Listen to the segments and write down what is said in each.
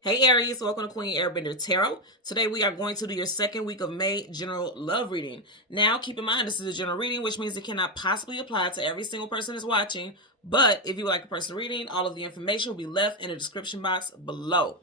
Hey Aries, welcome to Queen Airbender Tarot. Today we are going to do your second week of May general love reading. Now keep in mind this is a general reading, which means it cannot possibly apply to every single person that's watching. But if you would like a personal reading, all of the information will be left in the description box below.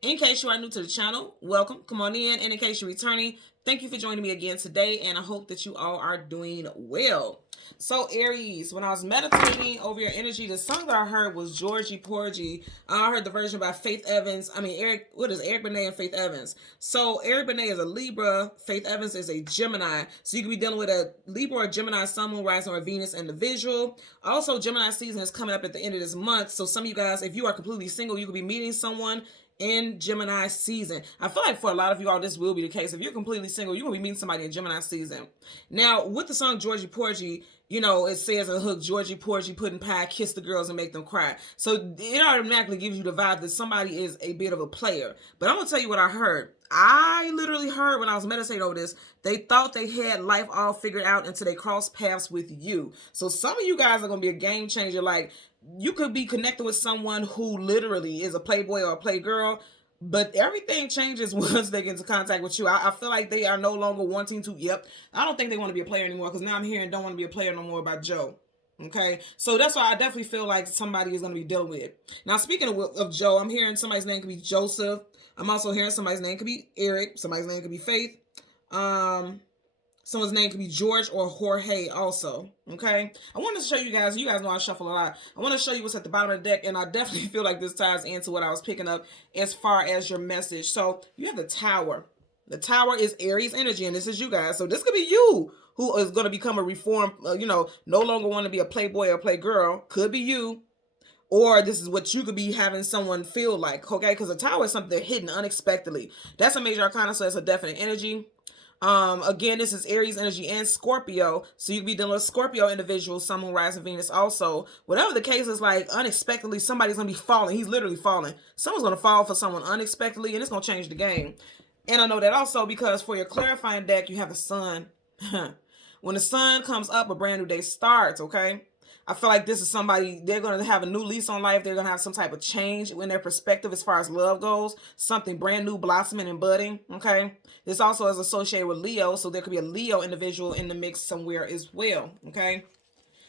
In case you are new to the channel, welcome, come on in. And in case you're returning, thank you for joining me again today, and I hope that you all are doing well. So Aries, when I was meditating over your energy, the song that I heard was Georgie Porgy. I heard the version by Faith Evans. Eric Benet and Faith Evans. So Eric Benet is a Libra, Faith Evans is a Gemini. So you could be dealing with a Libra or Gemini, Sun, Moon, Rising, or Venus individual. Also, Gemini season is coming up at the end of this month. So some of you guys, if you are completely single, you could be meeting someone in Gemini season. I feel like for a lot of you all, this will be the case. If you're completely single, you're going to be meeting somebody in Gemini season. Now, with the song Georgie Porgy, you know, it says in the hook, Georgie Porgy pudding pie, kiss the girls and make them cry. So it automatically gives you the vibe that somebody is a bit of a player. But I'm going to tell you what I heard. I literally heard when I was meditating over this, they thought they had life all figured out until they crossed paths with you. So some of you guys are going to be a game changer. Like, you could be connected with someone who literally is a playboy or a playgirl, but everything changes once they get into contact with you. I feel like they are no longer wanting to, I don't think they want to be a player anymore, because now I'm hearing don't want to be a player no more about Joe. Okay, so that's why I definitely feel like somebody is going to be dealing with it. Now, speaking of Joe, I'm hearing somebody's name could be Joseph. I'm also hearing somebody's name could be Eric. Somebody's name could be Faith. Someone's name could be George or Jorge also, okay? I want to show you guys know I shuffle a lot. I want to show you what's at the bottom of the deck, and I definitely feel like this ties into what I was picking up as far as your message. So you have the Tower. The Tower is Aries energy, and this is you guys. So this could be you who is going to become a reformed, no longer want to be a playboy or playgirl. Could be you. Or this is what you could be having someone feel like, okay? Because the Tower is something hidden unexpectedly. That's a major arcana, so it's a definite energy. Again, this is Aries energy and Scorpio. So you could be dealing with Scorpio individuals, Sun, Moon, Rising, Venus also. Whatever the case is, like, unexpectedly, somebody's going to be falling. He's literally falling. Someone's going to fall for someone unexpectedly, and it's going to change the game. And I know that also because for your clarifying deck, you have the Sun. When the Sun comes up, a brand new day starts, okay? I feel like this is somebody, they're going to have a new lease on life. They're going to have some type of change in their perspective as far as love goes. Something brand new blossoming and budding, okay? This also is associated with Leo, so there could be a Leo individual in the mix somewhere as well, okay?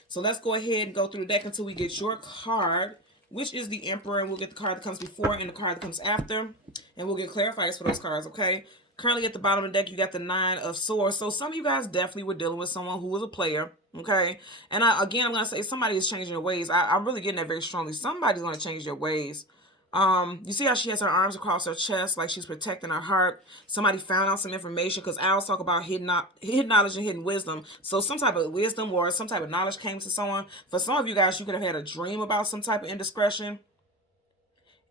So let's go ahead and go through the deck until we get your card, which is the Emperor, and we'll get the card that comes before and the card that comes after, and we'll get clarifiers for those cards, okay? Currently at the bottom of the deck, you got the Nine of Swords. So some of you guys definitely were dealing with someone who was a player, okay? And I'm going to say somebody is changing their ways. I'm really getting that very strongly. Somebody's going to change their ways. You see how she has her arms across her chest like she's protecting her heart. Somebody found out some information, because I always talk about hidden knowledge and hidden wisdom. So some type of wisdom or some type of knowledge came to someone. For some of you guys, you could have had a dream about some type of indiscretion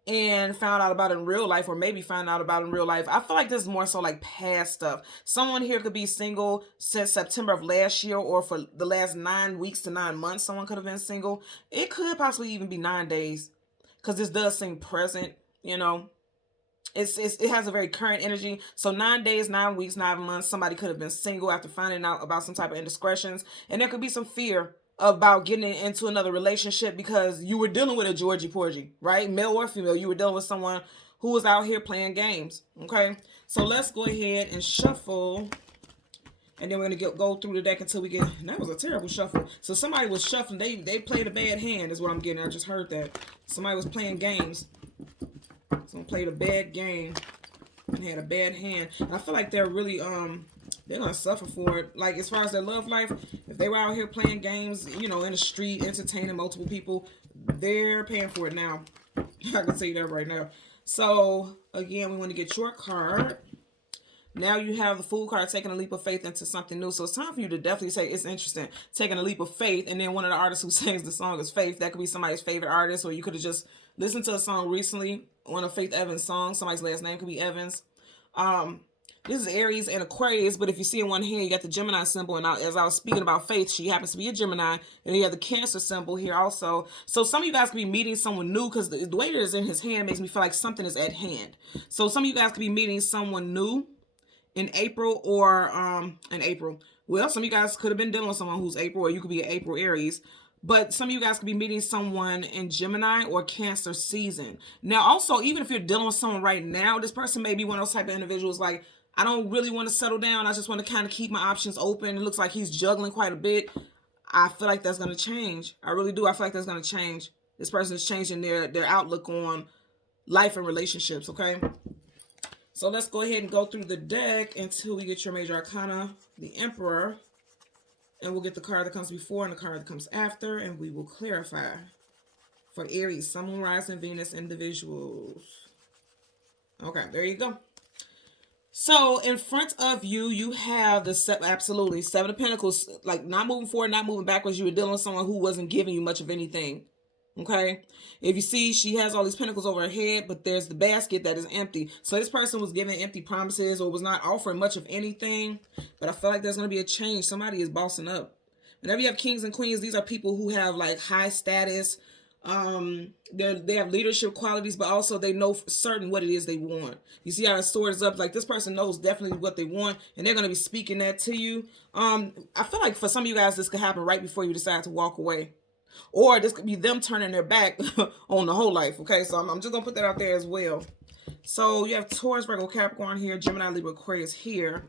and found out about it in real life, or maybe found out about it in real life. I feel like this is more so like past stuff. Someone here could be single since September of last year, or for the last 9 weeks to 9 months, someone could have been single. It could possibly even be 9 days, because this does seem present, you know. It has a very current energy. So 9 days, 9 weeks, 9 months, somebody could have been single after finding out about some type of indiscretions. And there could be some fear about getting into another relationship because you were dealing with a Georgie Porgy, right? Male or female, you were dealing with someone who was out here playing games, okay? So let's go ahead and shuffle, and then we're going to go through the deck until we get... That was a terrible shuffle. So somebody was shuffling. They played a bad hand is what I'm getting. I just heard that. Somebody was playing games. Someone played a bad game and had a bad hand. And I feel like they're really... they're going to suffer for it. Like, as far as their love life, if they were out here playing games, you know, in the street, entertaining multiple people, they're paying for it now. I can tell you that right now. So, again, we want to get your card. Now you have the Fool card, taking a leap of faith into something new. So it's time for you to definitely say, it's interesting, taking a leap of faith. And then one of the artists who sings the song is Faith. That could be somebody's favorite artist, or you could have just listened to a song recently, one of Faith Evans' songs. Somebody's last name could be Evans. This is Aries and Aquarius, but if you see in one hand, you got the Gemini symbol. And as I was speaking about Faith, she happens to be a Gemini. And you have the Cancer symbol here also. So some of you guys could be meeting someone new, because the way it is in his hand makes me feel like something is at hand. So some of you guys could be meeting someone new in April, or in April. Well, some of you guys could have been dealing with someone who's April, or you could be an April Aries. but some of you guys could be meeting someone in Gemini or Cancer season. Now, also, even if you're dealing with someone right now, this person may be one of those type of individuals like, I don't really want to settle down. I just want to kind of keep my options open. It looks like he's juggling quite a bit. I feel like that's going to change. I really do. I feel like that's going to change. This person is changing their outlook on life and relationships, okay? So let's go ahead and go through the deck until we get your major arcana, the Emperor. And we'll get the card that comes before and the card that comes after, and we will clarify for Aries, Sun, Moon, Rising, Venus individuals. Okay, there you go. So in front of you, you have the absolutely Seven of Pentacles, like not moving forward, not moving backwards. You were dealing with someone who wasn't giving you much of anything. Okay, if you see, she has all these pentacles over her head, but there's the basket that is empty. So this person was giving empty promises or was not offering much of anything. But I feel like there's going to be a change. Somebody is bossing up. Whenever you have kings and queens, these are people who have like high status. They have leadership qualities, but also they know for certain what it is they want. You see how the sword is up? Like this person knows definitely what they want, and they're going to be speaking that to you. I feel like for some of you guys, this could happen right before you decide to walk away. Or this could be them turning their back on the whole life. Okay, so I'm just going to put that out there as well. So you have Taurus, Virgo, Capricorn here. Gemini, Libra, Aquarius here.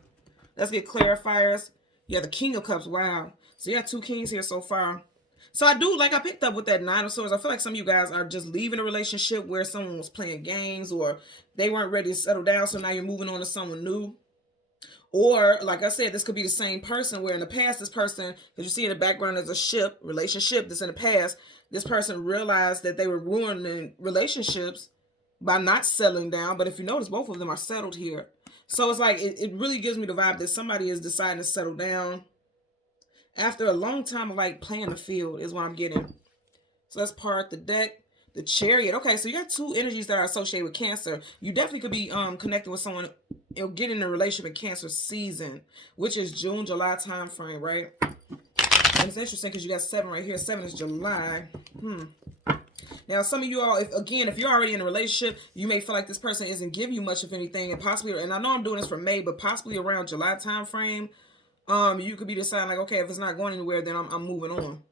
Let's get clarifiers. You have the King of Cups. Wow. So you have two kings here so far. So I picked up with that Nine of Swords. I feel like some of you guys are just leaving a relationship where someone was playing games or they weren't ready to settle down. So now you're moving on to someone new. Or, like I said, this could be the same person where in the past, this person, because you see in the background there's a relationship that's in the past, this person realized that they were ruining relationships by not settling down. But if you notice, both of them are settled here. So it's like, it really gives me the vibe that somebody is deciding to settle down after a long time of like playing the field is what I'm getting. So let's part the deck. The Chariot. Okay, so you got two energies that are associated with Cancer. You definitely could be connecting with someone, getting in a relationship in Cancer season, which is June, July time frame, right? And it's interesting because you got 7 right here. 7 is July. Now, some of you all, if you're already in a relationship, you may feel like this person isn't giving you much of anything, and possibly, and I know I'm doing this for May, but possibly around July time frame, you could be deciding like, okay, if it's not going anywhere, then I'm moving on.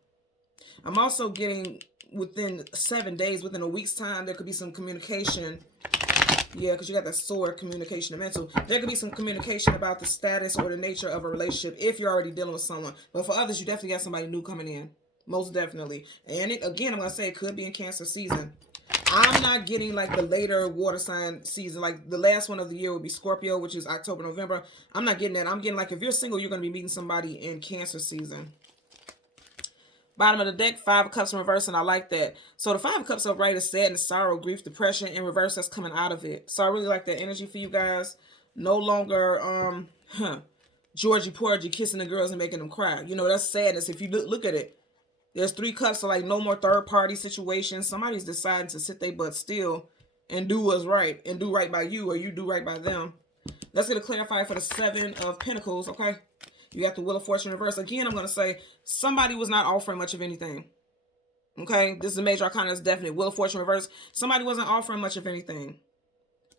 I'm also getting within 7 days, within a week's time, there could be some communication. Yeah, because you got that sword, communication and mental. There could be some communication about the status or the nature of a relationship if you're already dealing with someone. But for others, you definitely got somebody new coming in. Most definitely. And again, I'm going to say it could be in Cancer season. I'm not getting like the later water sign season. Like the last one of the year would be Scorpio, which is October, November. I'm not getting that. I'm getting like if you're single, you're going to be meeting somebody in Cancer season. Bottom of the deck, 5 of Cups in reverse, and I like that. So the 5 of Cups upright is sadness, sorrow, grief, depression. In reverse, that's coming out of it. So I really like that energy for you guys. No longer, Georgie Porgy kissing the girls and making them cry. You know, that's sadness. If you look at it, there's 3 cups, so like no more third-party situations. Somebody's deciding to sit their butt still and do what's right, and do right by you, or you do right by them. Let's get a clarifier for the 7 of Pentacles, okay? You got the Wheel of Fortune reverse. Again, I'm going to say somebody was not offering much of anything. Okay? This is a major arcana. It's definite. Wheel of Fortune reverse. Somebody wasn't offering much of anything.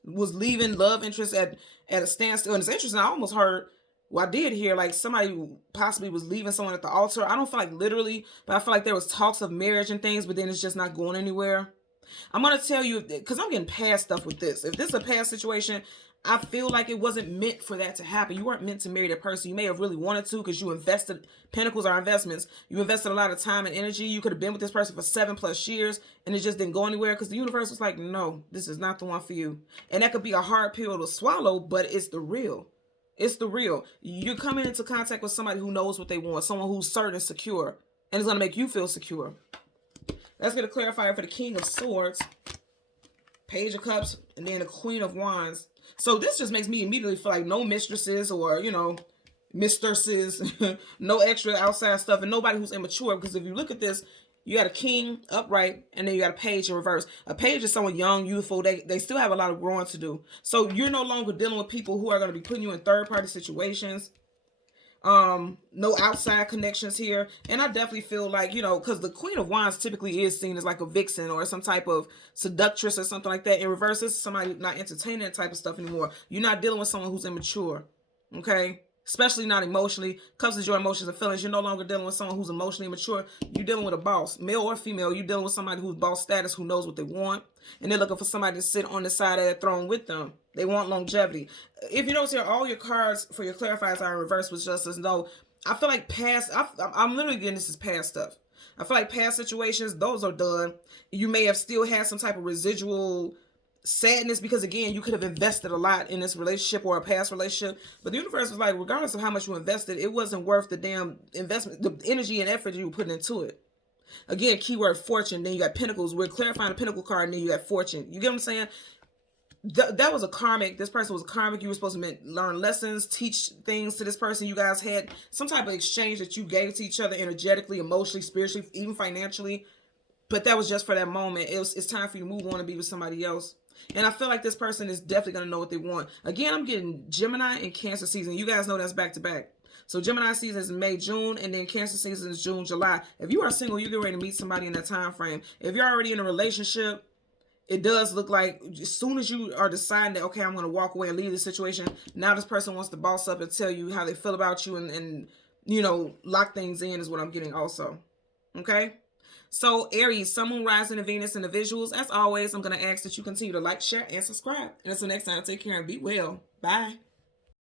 Was leaving love interest at a standstill. And it's interesting. I almost heard, well, I did hear like somebody possibly was leaving someone at the altar. I don't feel like literally, but I feel like there was talks of marriage and things, but then it's just not going anywhere. I'm going to tell you, because I'm getting past stuff with this. If this is a past situation, I feel like it wasn't meant for that to happen. You weren't meant to marry that person. You may have really wanted to because you invested. Pentacles are investments. You invested a lot of time and energy. You could have been with this person for 7+ years and it just didn't go anywhere because the universe was like, no, this is not the one for you. And that could be a hard pill to swallow, but it's the real. It's the real. You're coming into contact with somebody who knows what they want, someone who's certain and secure, and it's going to make you feel secure. Let's get a clarifier for the King of Swords, Page of Cups, and then the Queen of Wands. So this just makes me immediately feel like no mistresses or, you know, mistresses, no extra outside stuff, and nobody who's immature. Because if you look at this, you got a king upright, and then you got a page in reverse. A page is someone young, youthful. They still have a lot of growing to do. So you're no longer dealing with people who are going to be putting you in third-party situations. No outside connections here. And I definitely feel like, you know, because the Queen of Wands typically is seen as like a vixen or some type of seductress or something like that. In reverse, it's somebody not entertaining that type of stuff anymore. You're not dealing with someone who's immature. Okay? especially not emotionally. Comes to your emotions and feelings. You're no longer dealing with someone who's emotionally mature. You're dealing with a boss, male or female. You're dealing with somebody who's boss status, who knows what they want, and they're looking for somebody to sit on the side of their throne with them. They want longevity. If you notice here, all your cards for your clarifiers are in reverse, which just as though I feel like past. I'm literally getting this as past stuff. I feel like past situations, those are done. You may have still had some type of residual sadness because, again, you could have invested a lot in this relationship or a past relationship, but the universe was like, regardless of how much you invested, it wasn't worth the damn investment, the energy and effort you were putting into it. Again, keyword fortune. Then you got pentacles. We're clarifying the pentacle card, and then you got fortune. You get what I'm saying? That was a karmic. This person was a karmic. You were supposed to learn lessons, teach things to this person. You guys had some type of exchange that you gave to each other energetically, emotionally, spiritually, even financially. But that was just for that moment. It's time for you to move on and be with somebody else. And I feel like this person is definitely going to know what they want. Again, I'm getting Gemini and Cancer season. You guys know that's back to back. So Gemini season is May, June, and then Cancer season is June, July. If you are single, you get ready to meet somebody in that time frame. If you're already in a relationship, it does look like as soon as you are deciding that, okay, I'm going to walk away and leave this situation, now this person wants to boss up and tell you how they feel about you and you know, lock things in is what I'm getting also. Okay? So Aries, Sun, Moon, Rising, and Venus, and the visuals. As always, I'm going to ask that you continue to like, share, and subscribe. And until next time, take care and be well. Bye.